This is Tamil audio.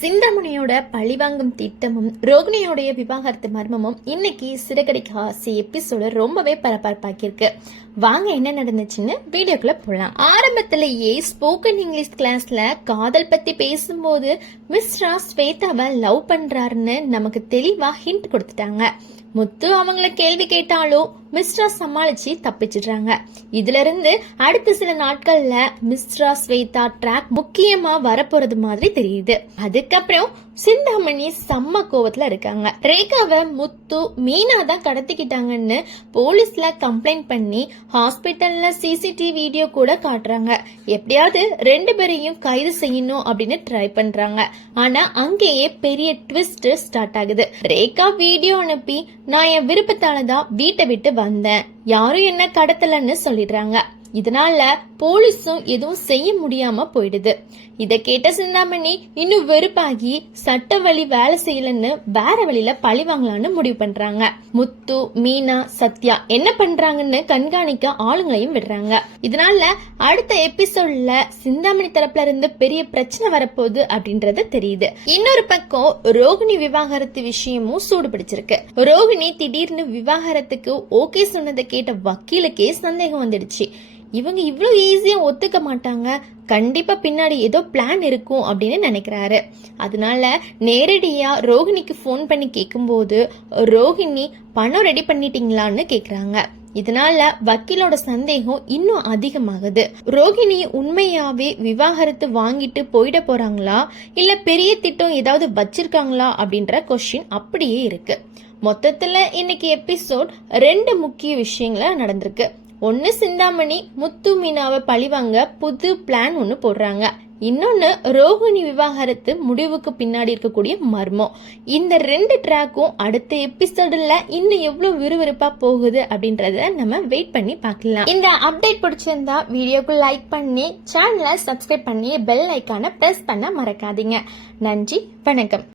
சிந்தாமணியோட பழிவாங்கும் திட்டமும் ரோகிணியோடைய விவாகரத்து மர்மமும் இன்னைக்கு சிறகடிக்க ஆசை எபிசோட ரொம்பவே பரபரப்பாக்கிருக்கு. வாங்க என்ன நடந்துச்சுன்னு வீடியோக்குள்ள போலாம். ஆரம்பத்திலேயே ஸ்போக்கன் இங்கிலீஷ் கிளாஸ்ல காதல் பத்தி பேசும்போது மிஸ்ரா ஸ்வேதாவை லவ் பண்றாருன்னு நமக்கு தெளிவா ஹிண்ட் கொடுத்துட்டாங்க. முத்து அவங்கள கேள்வி கேட்டாலும் மிஸ்ரா சமாளிச்சு தப்பிச்சிடுறாங்க. இதுல இருந்து அடுத்த சில நாட்கள்ல மிஸ்ரா ஸ்வேதா ட்ராக் முக்கியமா வரப்போறது மாதிரி தெரியுது. அதுக்கப்புறம் சிந்தாமணி செம்ம கோவத்துல இருக்காங்க. ரேகாவை முத்து மீனா தான் கடத்திக்கிட்டாங்கன்னு போலீஸ்ல கம்ப்ளைண்ட் பண்ணி ஹாஸ்பிட்டல்ல சிசிடிவி வீடியோ கூட காட்டுறாங்க. எப்படியாவது 2 பேரையும் கைது செய்யணும் அப்படின்னு ட்ரை பண்றாங்க. ஆனா அங்கேயே பெரிய ட்விஸ்ட் ஸ்டார்ட் ஆகுது. ரேகா வீடியோ அனுப்பி நான் என் விருப்பத்தாலதான் வீட்டை விட்டு வந்தேன், யாரும் என்ன கடத்தலன்னு சொல்லிடுறாங்க. இதனால போலீஸும் எதுவும் செய்ய முடியாம போயிடுது. இத கேட்ட சிந்தாமணி இன்னும் வெறுப்பாகி சட்ட வழி வேலை செய்யலன்னு வேற வழியில பழி வாங்கலான்னு முடிவு பண்றாங்க. முத்து, மீனா, சத்யா என்ன பண்றாங்கன்னு கண்காணிக்க ஆளுங்களையும் விடுறாங்க. இதனால அடுத்த எபிசோட்ல சிந்தாமணி தரப்புல இருந்து பெரிய பிரச்சனை வரப்போகுது அப்படின்றது தெரியுது. இன்னொரு பக்கம் ரோகிணி விவாகரத்து விஷயமும் சூடு பிடிச்சிருக்கு. ரோகிணி திடீர்னு விவாகரத்துக்கு ஓகே சொன்னதை கேட்ட வக்கீலுக்கே சந்தேகம் வந்துடுச்சு. இவங்க இவ்வளவு ஈஸியா ஒத்துக்க மாட்டாங்க, கண்டிப்பா பின்னாடி ஏதோ பிளான் இருக்கும் அப்படின்னு நினைக்கிறாரு. அதனால நேரடியா ரோகிணிக்கு போன் பண்ணி கேட்கும்போது ரோகிணி பணம் ரெடி பண்ணிட்டீங்களான்னு கேக்குறாங்க. இதனால வக்கீலோட சந்தேகம் இன்னும் அதிகமாகுது. ரோகிணி உண்மையாவே விவாகரத்து வாங்கிட்டு போயிட போறாங்களா இல்ல பெரிய திட்டம் ஏதாவது வச்சிருக்காங்களா அப்படின்ற கொஸ்டின் அப்படியே இருக்கு. மொத்தத்துல இன்னைக்கு எபிசோட் 2 முக்கிய விஷயங்கள நடந்திருக்கு. ஒன்னு, சிந்தாமணி முத்து மீனாவை பழிவாங்க புது பிளான் ஒன்னு போடுறாங்க. இன்னொன்னு, ரோகிணி விவாகரத்து முடிவுக்கு பின்னாடி இருக்கக்கூடிய மர்மம். இந்த 2 ட்ராக்கும் அடுத்த எபிசோடுல இன்னும் எவ்வளவு விறுவிறுப்பா போகுது அப்படின்றத நம்ம வெயிட் பண்ணி பார்க்கலாம். இந்த அப்டேட் பிடிச்சிருந்தா வீடியோக்கு லைக் பண்ணி சேனலை சப்ஸ்கிரைப் பண்ணி பெல் ஐக்கான பிரஸ் பண்ண மறக்காதீங்க. நன்றி, வணக்கம்.